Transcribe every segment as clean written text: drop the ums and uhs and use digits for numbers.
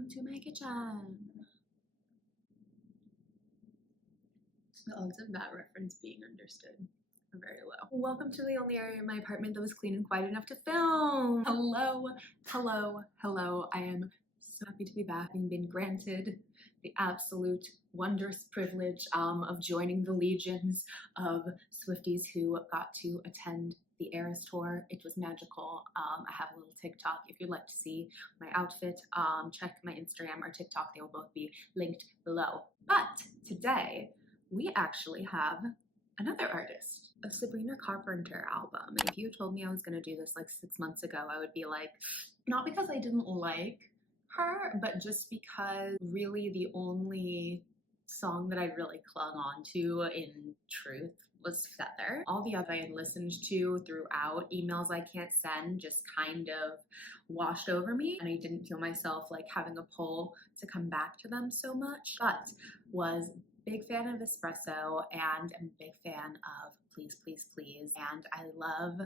Welcome to my kitchen. The odds of that reference being understood are very low. Welcome to the only area in my apartment that was clean and quiet enough to film. Hello, hello, hello. I am so happy to be back and been granted the absolute wondrous privilege of joining the legions of Swifties who got to attend the Eras tour. It was magical. I have a little TikTok if you'd like to see my outfit. Check my Instagram or TikTok. They will both be linked below. But today we actually have another artist, a Sabrina Carpenter album. If you told me I was gonna do this like 6 months ago, I would be like, not because I didn't like her, but just because really the only song that I really clung on to in truth was Feather. All the other I had listened to throughout, emails I can't send, just kind of washed over me, and I didn't feel myself like having a pull to come back to them so much, but was big fan of Espresso and I'm a big fan of Please Please Please, and I love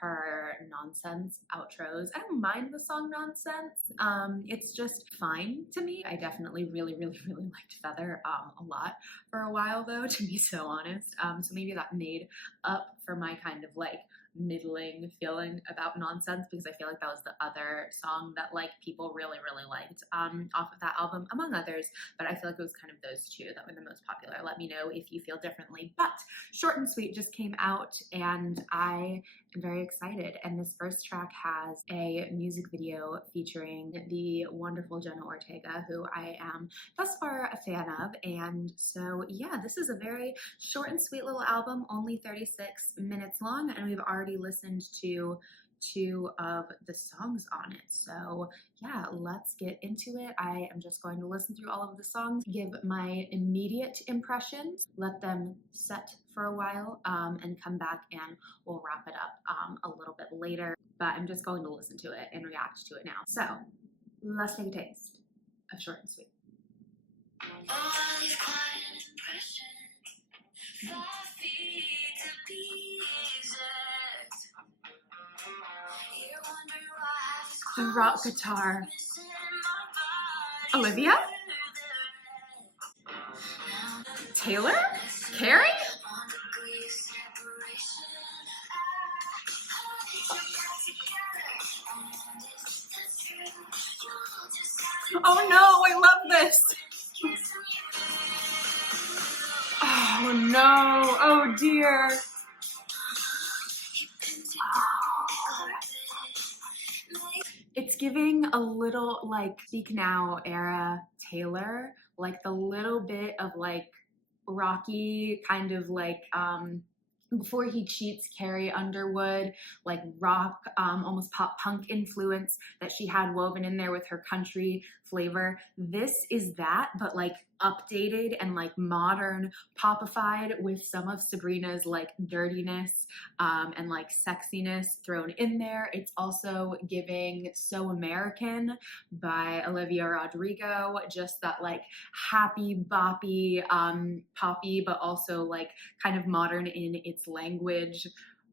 her nonsense outros. I don't mind the song Nonsense. It's just fine to me. I definitely really liked Feather a lot for a while though, to be so honest. So maybe that made up for my kind of like middling feeling about Nonsense, because I feel like that was the other song that like people really liked off of that album, among others, but I feel like it was kind of those two that were the most popular. Let me know if you feel differently. But Short and Sweet just came out and I am very excited, and this first track has a music video featuring the wonderful Juno, who I am thus far a fan of. And so yeah, this is a very short and sweet little album, only 36 minutes long, and we've already listened to 2 of the songs on it. So yeah, let's get into it. I am just going to listen through all of the songs, give my immediate impressions, let them set for a while, and come back and we'll wrap it up a little bit later. But I'm just going to listen to it and react to it now. So let's take a taste of Short and Sweet. The rock guitar. Olivia? Taylor? Carrie? Oh no, I love this. Oh no, oh dear. It's giving a little like Speak Now era Taylor, like the little bit of like rocky kind of like Before He Cheats Carrie Underwood, like rock, almost pop punk influence that she had woven in there with her country flavor. This is that, but like updated and like modern, popified with some of Sabrina's like dirtiness and like sexiness thrown in there. It's also giving So American by Olivia Rodrigo, just that like happy boppy poppy, but also like kind of modern in its language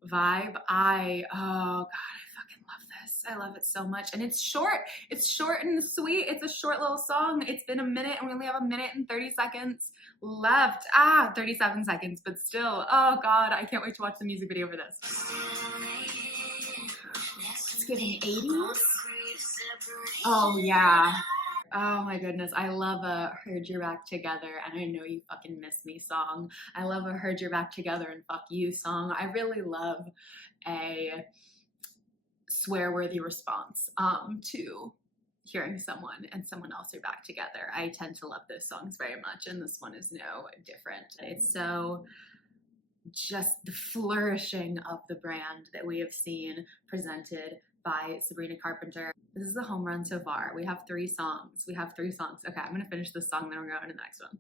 vibe. Oh god, I fucking love this. I love it so much. And it's short and sweet. It's a short little song. It's been a minute and we only have a minute and 30 seconds left. 37 seconds, but still, oh god, I can't wait to watch the music video for this. It's giving 80s. Oh yeah. Oh my goodness, I love a Heard You're Back Together and I Know You Fucking Miss Me song. I love a Heard You're Back Together and Fuck You song. I really love a swear-worthy response to hearing someone and someone else are back together. I tend to love those songs very much, and this one is no different. It's so just the flourishing of the brand that we have seen presented by Sabrina Carpenter. This is a home run so far. We have 3 songs. Okay, I'm gonna finish this song, then we're going to the next one.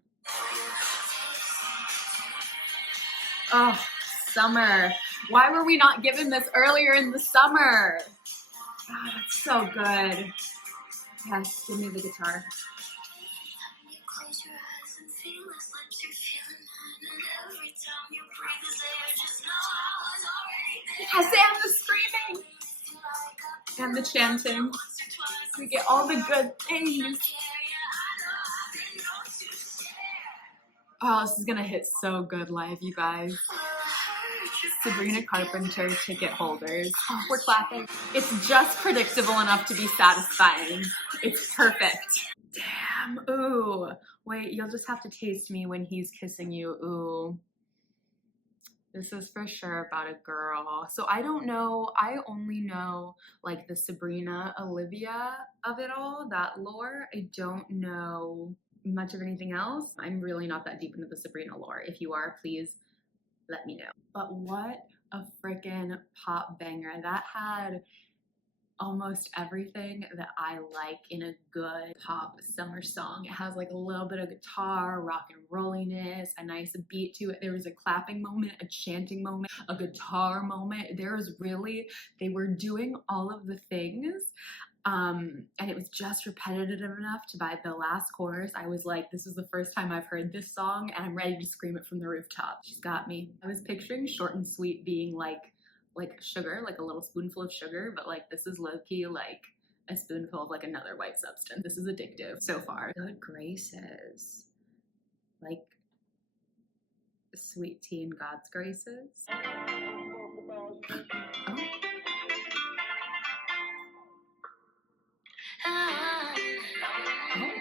Oh, summer. Why were we not given this earlier in the summer? Oh, that's so good. Yes, give me the guitar. Yes, and the screaming. And the chanting. We get all the good things. Oh, this is gonna hit so good live, you guys. Sabrina Carpenter ticket holders. Oh, we're clapping. It's just predictable enough to be satisfying. It's perfect. Damn. Ooh. Wait, you'll just have to taste me when he's kissing you. Ooh. This is for sure about a girl. So I don't know. I only know like the Sabrina Olivia of it all, that lore. I don't know much of anything else. I'm really not that deep into the Sabrina lore. If you are, please let me know. But what a freaking pop banger. That had almost everything that I like in a good pop summer song. It has like a little bit of guitar, rock and rolliness, a nice beat to it. There was a clapping moment, a chanting moment, a guitar moment. There was really, they were doing all of the things. And it was just repetitive enough to by the last chorus, I was like, this is the first time I've heard this song and I'm ready to scream it from the rooftop. She's got me. I was picturing short and sweet being like sugar, like a little spoonful of sugar, but like this is low-key like a spoonful of like another white substance. This is addictive so far. Good graces. Like sweet tea in God's graces. Oh. Oh.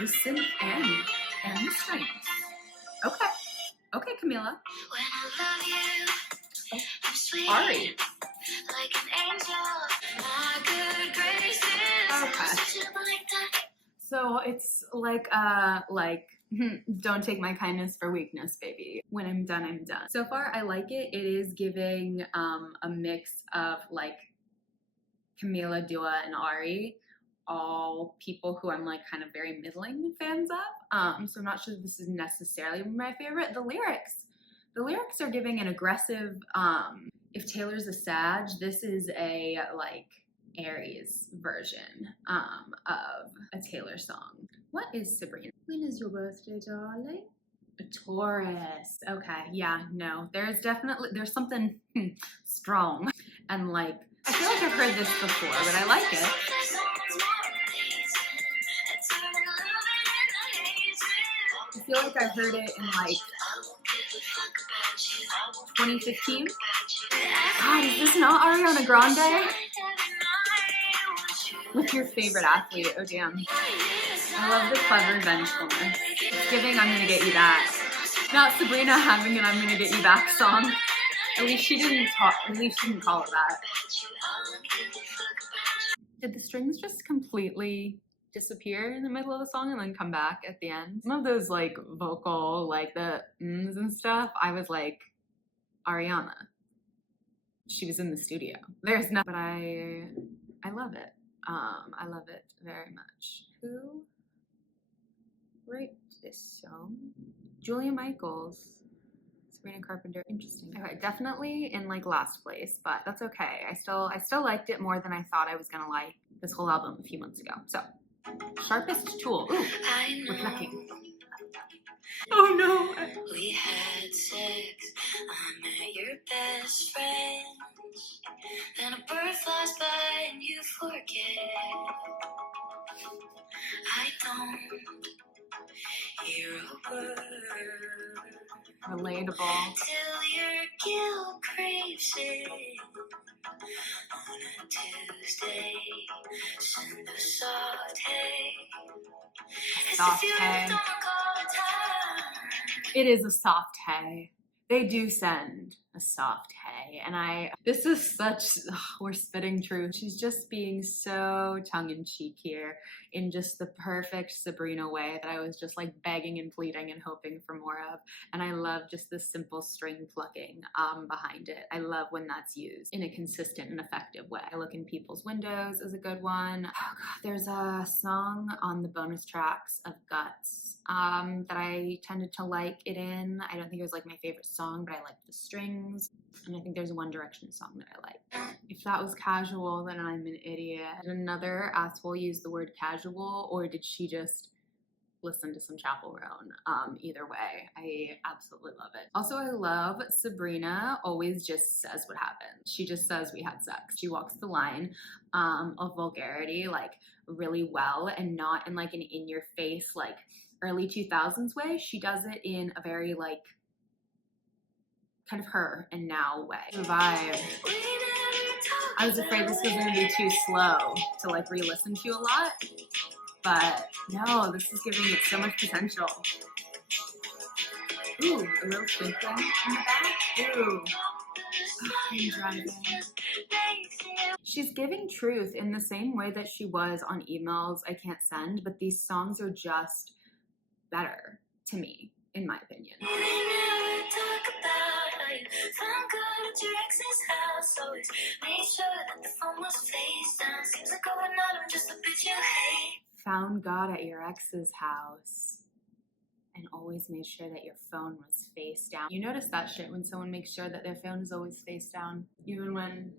The synth and the strings. Okay. Okay, Camila. Oh. Ari. Like an angel, my good graces. Okay. So it's like don't take my kindness for weakness, baby. When I'm done, I'm done. So far, I like it. It is giving a mix of like Camila, Dua, and Ari, all people who I'm like kind of very middling fans of. So I'm not sure this is necessarily my favorite. The lyrics are giving an aggressive, if Taylor's a Sag, this is a like Aries version of a Taylor song. What is Sabrina? When is your birthday, darling? A Taurus. Okay, yeah, no. There's something strong. And like, I feel like I've heard this before, but I like it. I feel like I've heard it in like 2015. God, is this not Ariana Grande? What's your favorite athlete? Oh damn. I love the clever vengefulness. It's giving I'm gonna get you back. Not Sabrina having an I'm gonna get you back song. At least she didn't call it that. Did the strings just completely disappear in the middle of the song and then come back at the end? Some of those like vocal, like the mms and stuff, I was like, Ariana. She was in the studio. There's no, but I love it. I love it very much. Who wrote this song? Julia Michaels. Sabrina Carpenter. Interesting. Okay, definitely in like last place, but that's okay. I still liked it more than I thought I was gonna like this whole album a few months ago. So, Sharpest Tool. Ooh, reflecting. Oh no. We had sex. I met your best friend. Then a bird flies by and you forget. I don't hear a word. Relatable. Till your guilt creeps in on a Tuesday. Send a soft hey. Soft hey. It is a soft hey. They do send a soft hey. And this is such, we're spitting truth. She's just being so tongue-in-cheek here in just the perfect Sabrina way that I was just like begging and pleading and hoping for more of. And I love just the simple string plucking behind it. I love when that's used in a consistent and effective way. I Look in People's Windows is a good one. Oh God, there's a song on the bonus tracks of Guts that I tended to like it in. I don't think it was like my favorite song, but I liked the strings. And I think there's a One Direction song that I like. If that was casual, then I'm an idiot. Did another asshole use the word casual, or did she just listen to some Chapel Roan? Either way, I absolutely love it. Also, I love Sabrina always just says what happened. She just says we had sex. She walks the line of vulgarity like really well, and not in like an in-your-face like early 2000s way. She does it in a very like kind of her and now way. The vibe. I was afraid this was gonna be too slow to like re-listen to a lot, but no, this is giving it so much potential. Ooh, a little twinkling in the back. Ooh, I'm driving. She's giving truth in the same way that she was on Emails I Can't Send, but these songs are just better to me, in my opinion. Found God at your ex's house and always made sure that your phone was face down. You notice that shit when someone makes sure that their phone is always face down, even when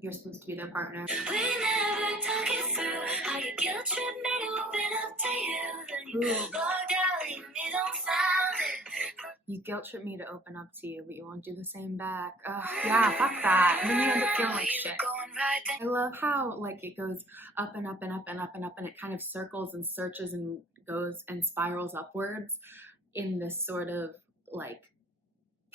you're supposed to be their partner. We never talk it through how you guilt trip me to open up to you. Then you logged out, leave me don't found it. You guilt trip me to open up to you, but you won't do the same back. Yeah, fuck that. And then you end up feeling like shit. I love how like it goes up and up and up and up and up, and it kind of circles and searches and goes and spirals upwards in this sort of like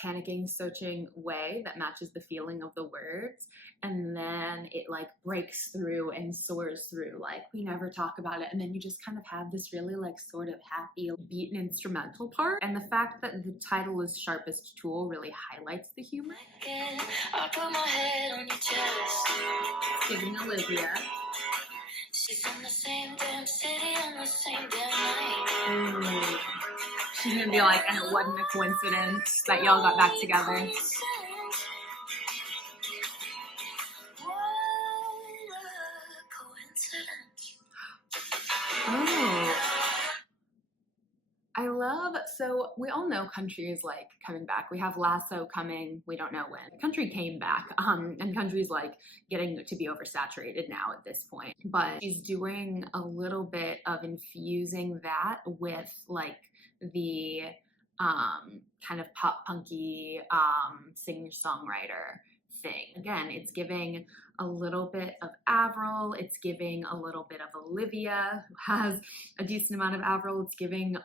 panicking, searching way that matches the feeling of the words, and then it like breaks through and soars through like we never talk about it, and then you just kind of have this really like sort of happy beat and instrumental part. And the fact that the title is Sharpest Tool really highlights the humor. I put my head on your chest. Giving Olivia. She's from the same damn city on the same damn night. She's gonna be like, and it wasn't a coincidence that y'all got back together. Oh. I love, so we all know country is like coming back. We have Lasso coming, we don't know when. Country came back, and country's like getting to be oversaturated now at this point. But she's doing a little bit of infusing that with like the kind of pop punky singer-songwriter thing. Again, it's giving a little bit of Avril, it's giving a little bit of Olivia, who has a decent amount of Avril. It's giving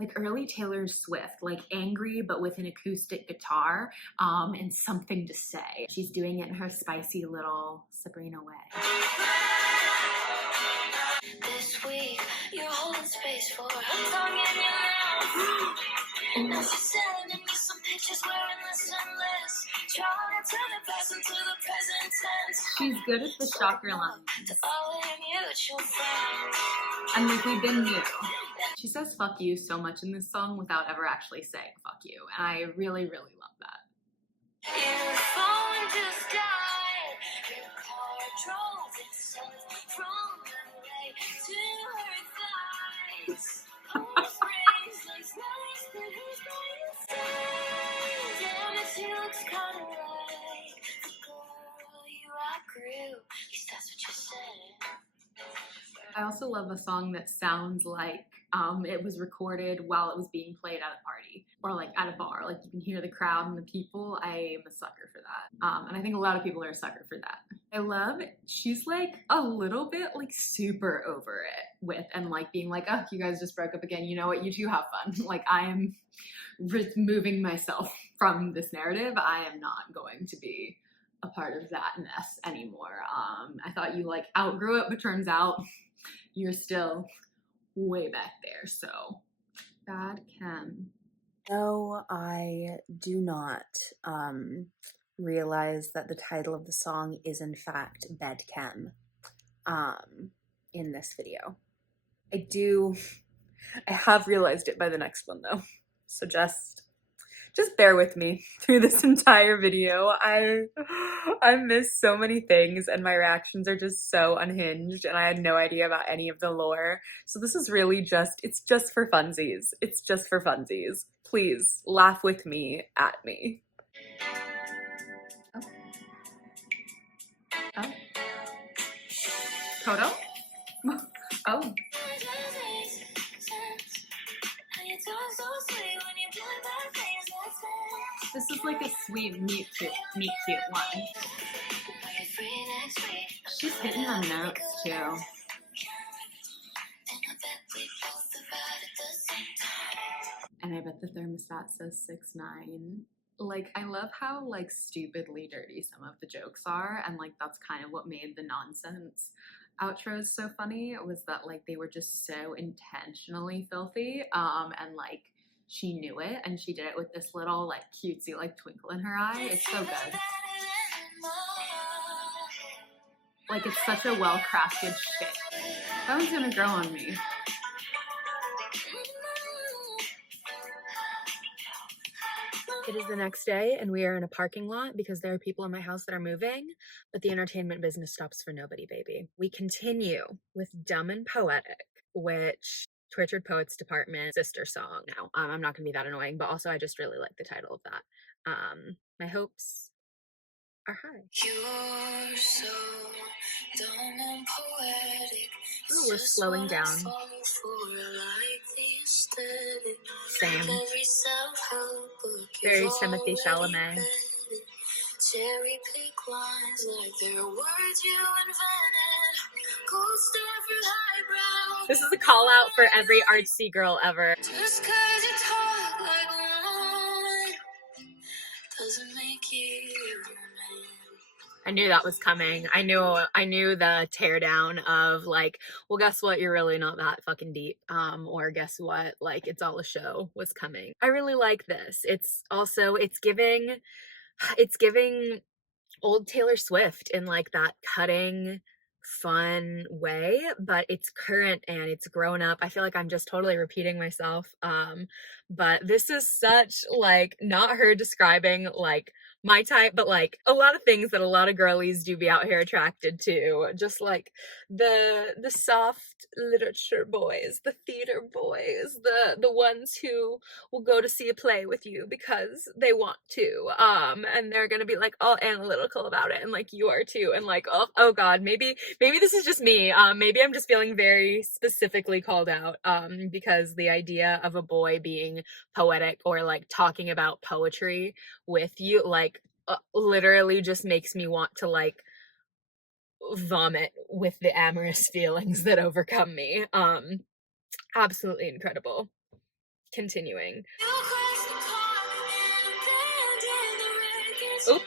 like early Taylor Swift, like angry but with an acoustic guitar and something to say. She's doing it in her spicy little Sabrina way. This week, you're holding space for her tongue in your mouth. And now she's sending me some pictures wearing the sunless. Trying to turn the past into the present tense. She's good at the shocker lines. And like we've been new. She says fuck you so much in this song without ever actually saying fuck you. And I really, really love that. Your phone just died. Your car drove itself from LA to her thighs. Damn it, she looks kind of like the girl you outgrew. At least that's what you said. I also love a song that sounds like it was recorded while it was being played at a party or like at a bar. Like you can hear the crowd and the people. I am a sucker for that. And I think a lot of people are a sucker for that. I love it. She's like a little bit like super over it with and like being like, oh, you guys just broke up again. You know what? You two have fun. Like I am removing myself from this narrative. I am not going to be a part of that mess anymore. I thought you like outgrew it, but turns out you're still way back there. So bad Chem. No, I do not realize that the title of the song is in fact Bed Chem in this video. I have realized it by the next one though. So just bear with me through this entire video. I missed so many things and my reactions are just so unhinged and I had no idea about any of the lore. So this is really it's just for funsies. It's just for funsies. Please laugh with me at me. Oh. Toto? Oh. This is like a sweet meet cute one. She's hitting the notes too. And I bet the thermostat says 6'9". Like, I love how, like, stupidly dirty some of the jokes are, and, like, that's kind of what made the nonsense outros so funny, was that, like, they were just so intentionally filthy, and, like, she knew it, and she did it with this little, like, cutesy, like, twinkle in her eye. It's so good. Like, it's such a well-crafted shtick. That one's gonna grow on me. It is the next day, and we are in a parking lot because there are people in my house that are moving, but the entertainment business stops for nobody, baby. We continue with Dumb and Poetic, which Tortured Poets Department sister song now. I'm not gonna be that annoying, but also I just really like the title of that. My hopes are high. You're so dumb and poetic. Ooh, we're slowing down. Same. Very Timothy Chalamet. Cherry pick lines like they're words you invented. Gold star for highbrow. This is a call out for every artsy girl ever. Just 'cause you talk like one doesn't make you man. I knew that was coming. I knew the teardown of, like, well, guess what? You're really not that fucking deep. Or guess what? Like, it's all a show was coming. I really like this. It's giving old Taylor Swift in, like, that cutting, fun way, but it's current and it's grown up. I feel like I'm just totally repeating myself. But this is such, like, not her describing, like, my type, but, like, a lot of things that a lot of girlies do be out here attracted to. Just, like, the soft literature boys, the theater boys, the ones who will go to see a play with you because they want to, and they're gonna be, like, all analytical about it, and, like, you are too, and, like, oh god, maybe this is just me, maybe I'm just feeling very specifically called out, because the idea of a boy being poetic or, like, talking about poetry with you, like, literally just makes me want to, like, vomit with the amorous feelings that overcome me. Absolutely incredible. Continuing. Oop,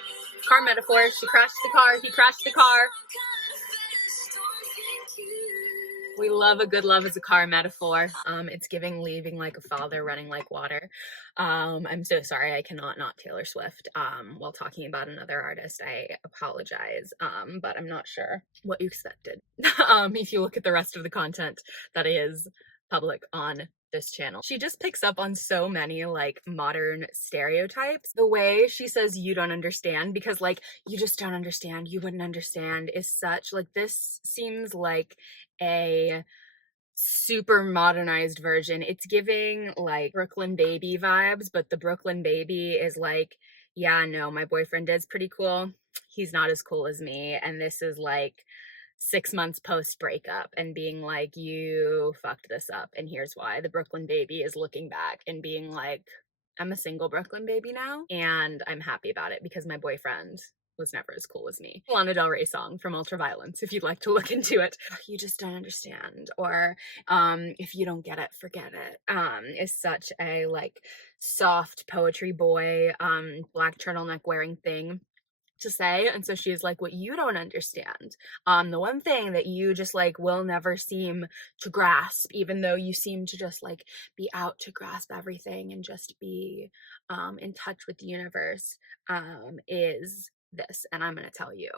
car metaphor. She crashed the car, he crashed the car. We love a good love as a car metaphor. It's giving leaving like a father, running like water. I'm so sorry I cannot not Taylor Swift while talking about another artist. I apologize, but I'm not sure what you expected. If you look at the rest of the content that is public on this channel. She just picks up on so many, like, modern stereotypes. The way she says you don't understand, because, like, you just don't understand, you wouldn't understand, is such, like, this seems like a super modernized version. It's giving, like, Brooklyn Baby vibes, but the Brooklyn Baby is like, yeah, no, my boyfriend is pretty cool, he's not as cool as me, and this is, like, 6 months post breakup and being like, you fucked this up and here's why. The Brooklyn Baby is looking back and being like, I'm a single Brooklyn baby now and I'm happy about it because my boyfriend was never as cool as me. Lana Del Rey song from Ultraviolence, if you'd like to look into it. You just don't understand, or if you don't get it, forget it, is such a, like, soft poetry boy, black turtleneck wearing thing to say. And so she's like, what you don't understand, the one thing that you just, like, will never seem to grasp, even though you seem to just, like, be out to grasp everything and just be in touch with the universe, is this. And I'm gonna tell you,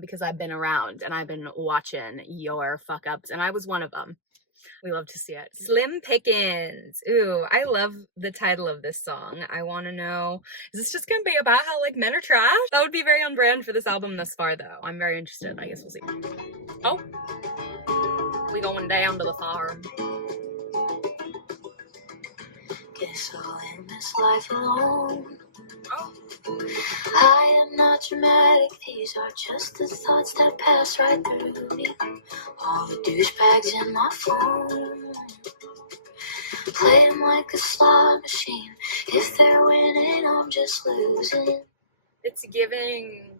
because I've been around and I've been watching your fuck ups and I was one of them. We love to see it. Slim Pickins. Ooh, I love the title of this song. I want to know, is this just gonna be about how, like, men are trash? That would be very on brand for this album thus far, though. I'm very interested. I guess we'll see. Oh, we going down to the farm. Guess I'll end this life alone. Oh. I am not dramatic, these are just the thoughts that pass right through me. All the douchebags in my phone, playing like a slot machine. If they're winning, I'm just losing. It's giving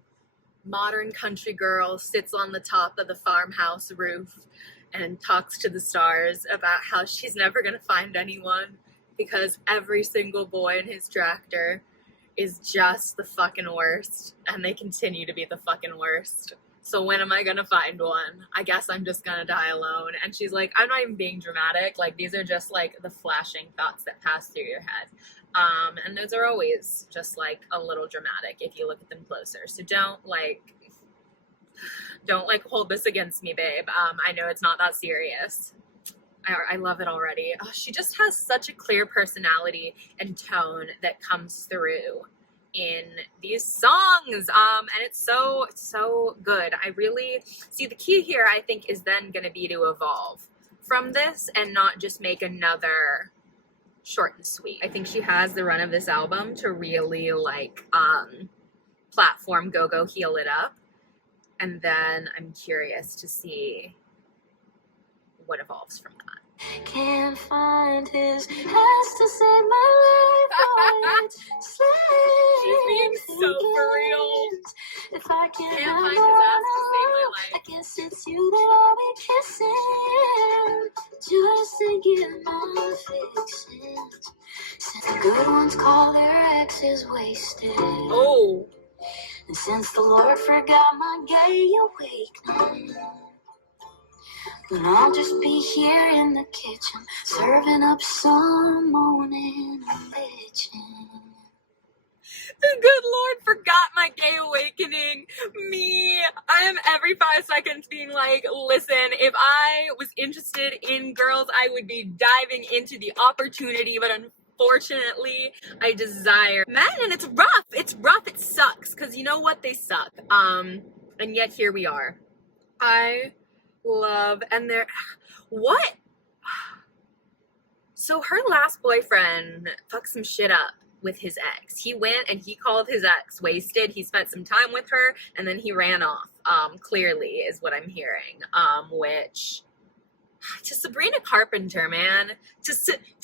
modern country girl sits on the top of the farmhouse roof and talks to the stars about how she's never gonna find anyone because every single boy in his tractor is just the fucking worst, and they continue to be the fucking worst. So when am I gonna find one? I guess I'm just gonna die alone. And she's like, I'm not even being dramatic. Like, these are just like the flashing thoughts that pass through your head. And those are always just like a little dramatic if you look at them closer. So don't hold this against me, babe. I know it's not that serious. I love it already. Oh, she just has such a clear personality and tone that comes through in these songs, and it's so good. I really see the key here, I think, is then going to be to evolve from this and not just make another short and sweet. I think she has the run of this album to really like platform go heal it up, and then I'm curious to see what evolves from that. Can't find his hands to save my life. She's being so for real. If I can't find his ass to save my life. I guess it's you that I'll be kissing just to get my fixes. Since the good ones call their exes wasted. Oh. And since the Lord forgot my gay awakening, then I'll just be here in the kitchen, serving up some moaning and bitching. The good Lord forgot my gay awakening. Me, I am every 5 seconds being like, listen, if I was interested in girls, I would be diving into the opportunity, but unfortunately, I desire men, and it's rough, it sucks, because you know what, they suck, and yet here we are. I love, and they're, what? So her last boyfriend fucked some shit up with his ex. He went and he called his ex wasted. He spent some time with her and then he ran off, clearly is what I'm hearing, which, to Sabrina Carpenter, man, to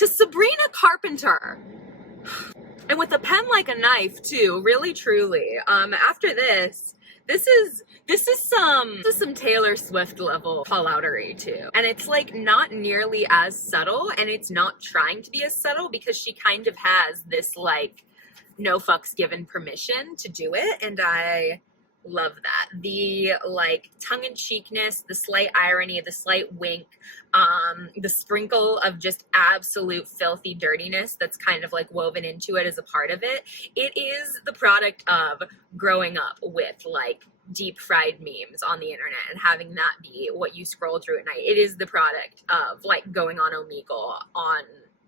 Sabrina Carpenter, and with a pen like a knife too, really truly, after this is some Taylor Swift level call-outery too. And it's like not nearly as subtle, and it's not trying to be as subtle because she kind of has this like no fucks given permission to do it, and I love that. The like tongue-in-cheekness, the slight irony, the slight wink, the sprinkle of just absolute filthy dirtiness that's kind of like woven into it as a part of it. It is the product of growing up with like deep fried memes on the internet and having that be what you scroll through at night. It is the product of like going on Omegle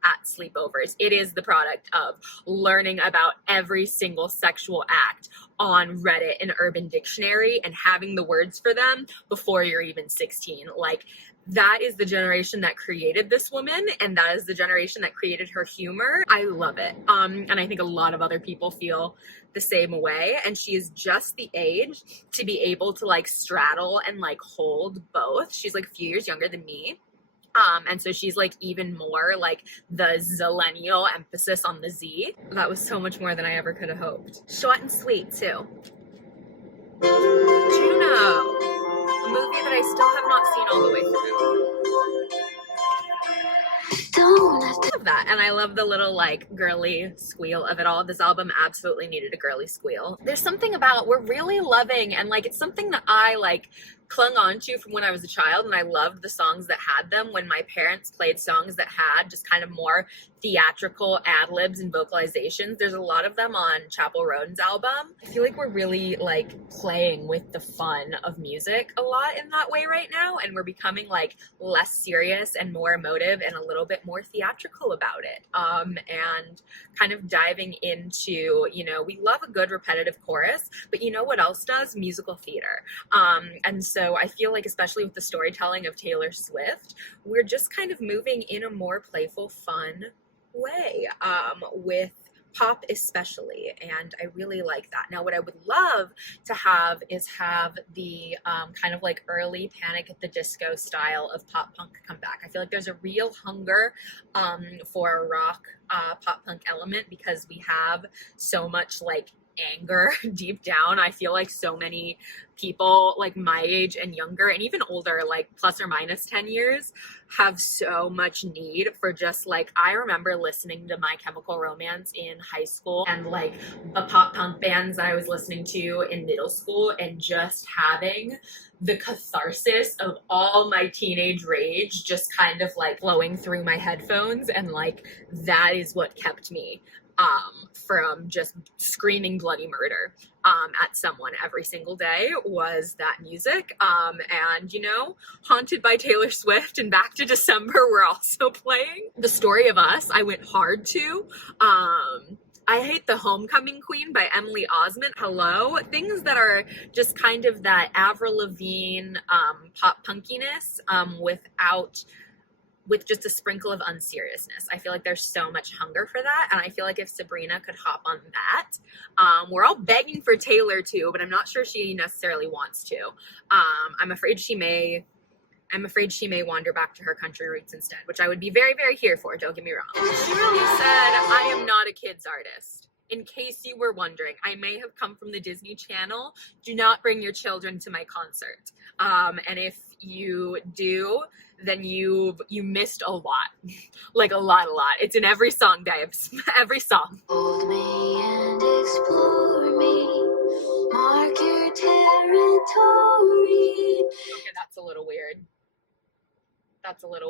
at sleepovers. It is the product of learning about every single sexual act on Reddit and Urban Dictionary and having the words for them before you're even 16. Like, that is the generation that created this woman, and that is the generation that created her humor. I love it. And I think a lot of other people feel the same way, and she is just the age to be able to like straddle and like hold both. She's like a few years younger than me. And so she's like even more like the zillennial emphasis on the Z. That was so much more than I ever could have hoped. Short and sweet too. Juno, a movie that I still have not seen all the way through. I love that, and I love the little like girly squeal of it all. This album absolutely needed a girly squeal. There's something about, we're really loving, and like it's something that I like clung on to from when I was a child, and I loved the songs that had them when my parents played songs that had just kind of more theatrical ad-libs and vocalizations. There's a lot of them on Chapel Roan's album. I feel like we're really like playing with the fun of music a lot in that way right now, and we're becoming like less serious and more emotive and a little bit more theatrical about it, and kind of diving into, you know, we love a good repetitive chorus, but you know what else does? Musical theater. And so I feel like, especially with the storytelling of Taylor Swift, we're just kind of moving in a more playful, fun way, with pop especially, and I really like that. Now what I would love to have is have the kind of like early Panic at the Disco style of pop punk come back. I feel like there's a real hunger for a rock pop punk element because we have so much like anger deep down. I feel like so many people like my age and younger and even older, like plus or minus 10 years, have so much need for just like, I remember listening to My Chemical Romance in high school and like the pop punk bands that I was listening to in middle school, and just having the catharsis of all my teenage rage just kind of like flowing through my headphones. And like, that is what kept me from just screaming bloody murder at someone every single day, was that music. And you know, Haunted by Taylor Swift and Back to December were also playing. The Story of Us I went hard to. I Hate the Homecoming Queen by Emily Osment. Hello. Things that are just kind of that Avril Lavigne pop punkiness with just a sprinkle of unseriousness. I feel like there's so much hunger for that, and I feel like if Sabrina could hop on that, we're all begging for Taylor too, but I'm not sure she necessarily wants to. I'm afraid she may wander back to her country roots instead, which I would be very, very here for, don't get me wrong. She really said, I am not a kids artist. In case you were wondering, I may have come from the Disney Channel. Do not bring your children to my concert. And if you do, then you missed a lot. Like a lot. It's in every song, babes. Every song. Hold me and explore me. Mark your territory. Okay, that's a little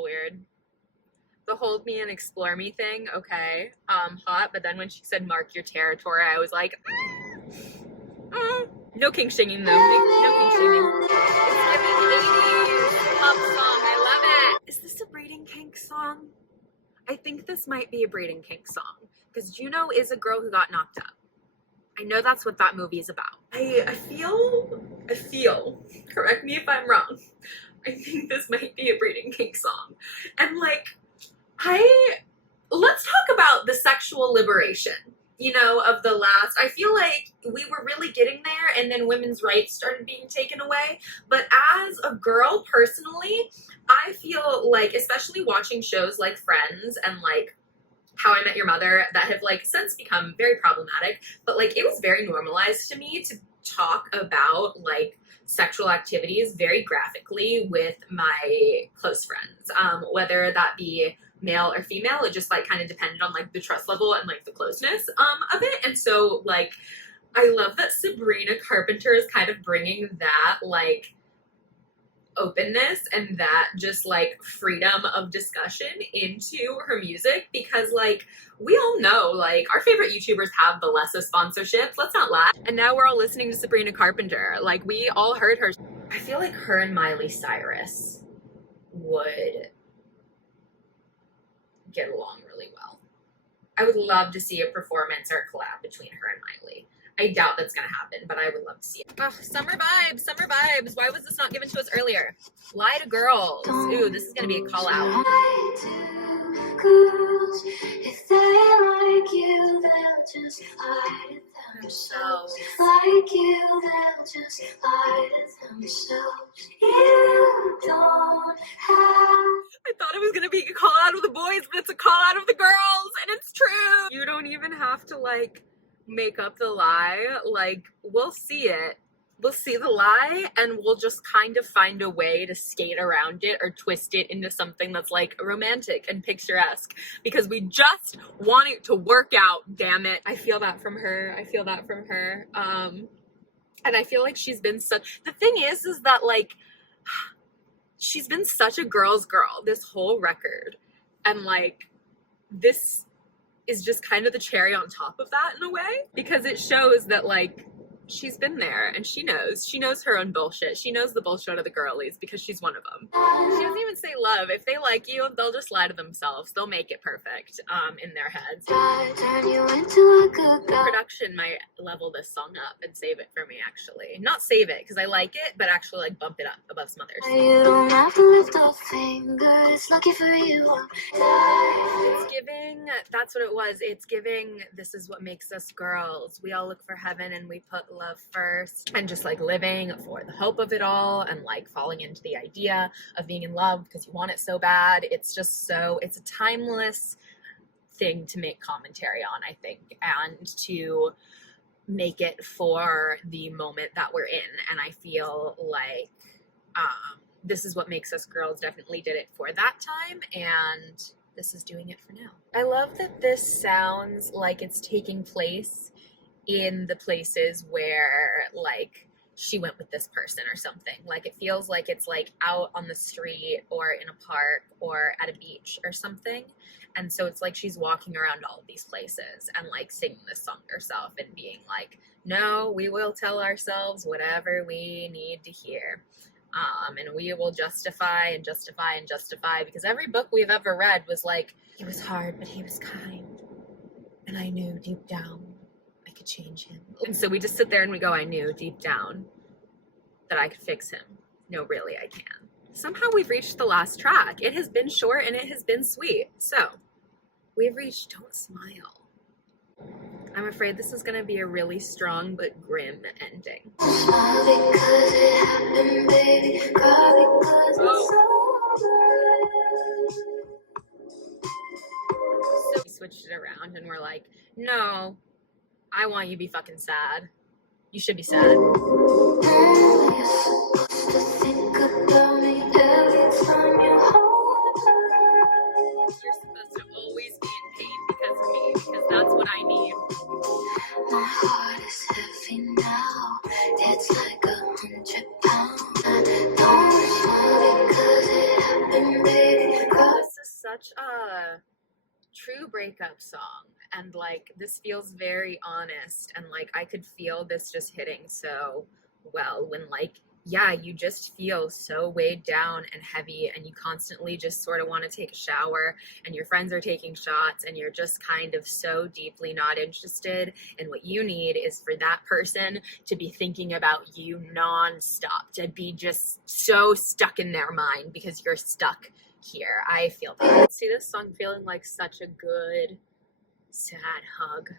weird. The hold me and explore me thing, okay, hot, but then when she said mark your territory, I was like, no kink singing though, no kink singing. It's giving 80s pop song, I love it. Is this a breeding kink song? I think this might be a breeding kink song, because Juno is a girl who got knocked up. I know that's what that movie is about. I feel, correct me if I'm wrong, I think this might be a breeding kink song. And like, let's talk about the sexual liberation, you know, of the last, I feel like we were really getting there, and then women's rights started being taken away. But as a girl, personally, I feel like, especially watching shows like Friends and like How I Met Your Mother, that have like since become very problematic, but like it was very normalized to me to talk about like sexual activities very graphically with my close friends, whether that be male or female. It just like kind of depended on like the trust level and like the closeness of it. And so like I love that Sabrina Carpenter is kind of bringing that like openness and that just like freedom of discussion into her music, because like we all know like our favorite YouTubers have the less of sponsorships, let's not lie. And now we're all listening to Sabrina Carpenter. Like we all heard her. I feel like her and Miley Cyrus would get along really well. I would love to see a performance or a collab between her and Miley. I doubt that's gonna happen, but I would love to see it. Oh, summer vibes, summer vibes. Why was this not given to us earlier? Lie to girls. Ooh, this is gonna be a call out. Lie to girls. If they like you, they'll just lie to themselves. Like you, they'll just lie to themselves. You don't have. I thought it was gonna be a call out of the boys, but it's a call out of the girls, and it's true. You don't even have to like make up the lie. Like we'll see it, we'll see the lie, and we'll just kind of find a way to skate around it or twist it into something that's like romantic and picturesque, because we just want it to work out, damn it. I feel that from her. And I feel like she's been such, the thing is that like she's been such a girl's girl this whole record, and like this is just kind of the cherry on top of that in a way, because it shows that like she's been there and she knows her own bullshit. She knows the bullshit of the girlies because she's one of them. She doesn't even say love. If they like you, they'll just lie to themselves. They'll make it perfect in their heads. Turn you into a good girl. Production might level this song up and save it for me, actually. Not save it because I like it, but actually like bump it up above some others. You don't have to lift a finger. It's lucky for you. It's giving, that's what it was. It's giving, this is what makes us girls. We all look for heaven and we put love first, and just like living for the hope of it all, and like falling into the idea of being in love because you want it so bad. It's just so, it's a timeless thing to make commentary on, I think, and to make it for the moment that we're in. And I feel like this is what makes us girls. Definitely did it for that time, and this is doing it for now. I love that this sounds like it's taking place in the places where like she went with this person or something. Like it feels like it's like out on the street or in a park or at a beach or something. And so it's like she's walking around all of these places and like singing this song herself and being like, no, we will tell ourselves whatever we need to hear. And we will justify and justify and justify, because every book we've ever read was like, he was hard, but he was kind. And I knew deep down I could change him. And so we just sit there and we go, I knew deep down that I could fix him. No, really, I can. Somehow we've reached the last track. It has been short and it has been sweet. So we've reached Don't Smile. I'm afraid this is going to be a really strong but grim ending. Smile because it happened, baby. Cry because it's over. So we switched it around and we're like, no, I want you to be fucking sad. You should be sad. You're supposed to think about me every time you hold her. You're supposed to always be in pain because of me, because that's what I need. My heart is heavy now. It's like 100 pounds. Don't smile because it happened, baby. Cry. This is such a true breakup song, and like this feels very honest, and like I could feel this just hitting so well when like, yeah, you just feel so weighed down and heavy, and you constantly just sort of want to take a shower, and your friends are taking shots, and you're just kind of so deeply not interested, and what you need is for that person to be thinking about you nonstop, to be just so stuck in their mind because you're stuck here. I feel that. See this song feeling like such a good, sad hug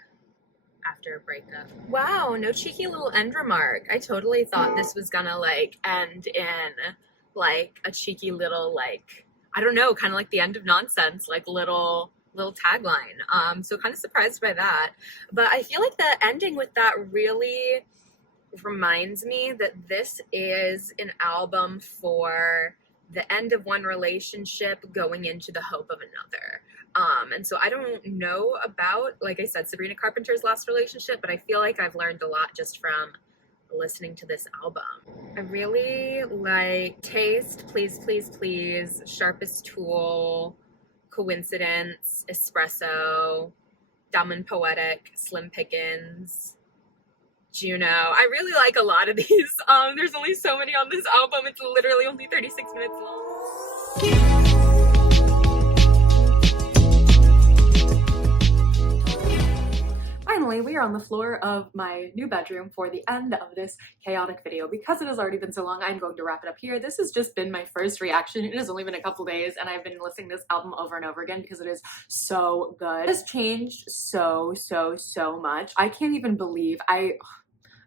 after a breakup. Wow, no cheeky little end remark. I totally thought this was gonna like end in like a cheeky little like, I don't know, kind of like the end of Nonsense, like little tagline. So kind of surprised by that. But I feel like the ending with that really reminds me that this is an album for the end of one relationship going into the hope of another. And so I don't know about, like I said, Sabrina Carpenter's last relationship, but I feel like I've learned a lot just from listening to this album. I really like Taste, Please, Please, Please, Sharpest Tool, Coincidence, Espresso, Dumb and Poetic, Slim Pickins, Juno. I really like a lot of these. There's only so many on this album. It's literally only 36 minutes long. Finally, we are on the floor of my new bedroom for the end of this chaotic video. Because it has already been so long, I'm going to wrap it up here. This has just been my first reaction. It has only been a couple days, and I've been listening to this album over and over again because it is so good. It has changed so much. I can't even believe I'm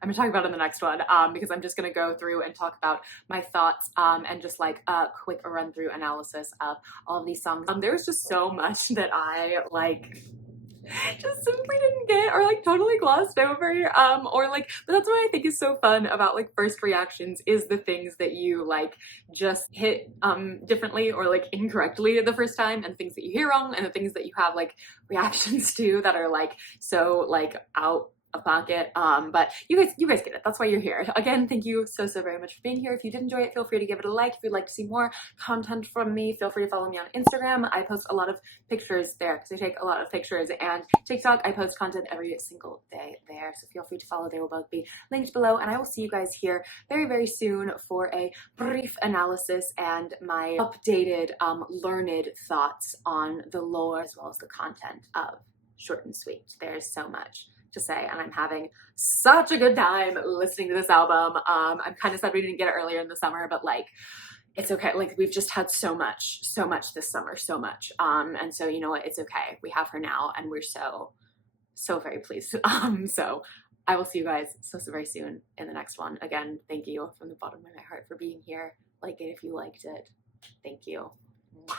gonna talk about it in the next one because I'm just gonna go through and talk about my thoughts and just like a quick run through analysis of all of these songs. There's just so much that I like just simply didn't get or like totally glossed over or like, but that's what I think is so fun about like first reactions, is the things that you like just hit differently or like incorrectly the first time, and things that you hear wrong, and the things that you have like reactions to that are like so like out of pocket. But you guys get it. That's why you're here. Again, thank you so very much for being here. If you did enjoy it, feel free to give it a like. If you'd like to see more content from me, feel free to follow me on Instagram. I post a lot of pictures there because I take a lot of pictures, and TikTok, I post content every single day there, so feel free to follow. They will both be linked below, and I will see you guys here very soon for a brief analysis and my updated learned thoughts on the lore as well as the content of Short and Sweet. There's so much to say, and I'm having such a good time listening to this album. I'm kind of sad we didn't get it earlier in the summer, but like, it's okay. Like, we've just had so much this summer, so much. And so, you know what, it's okay. We have her now, and we're so very pleased. So I will see you guys so very soon in the next one. Again, thank you from the bottom of my heart for being here. Like it if you liked it. Thank you. Mwah.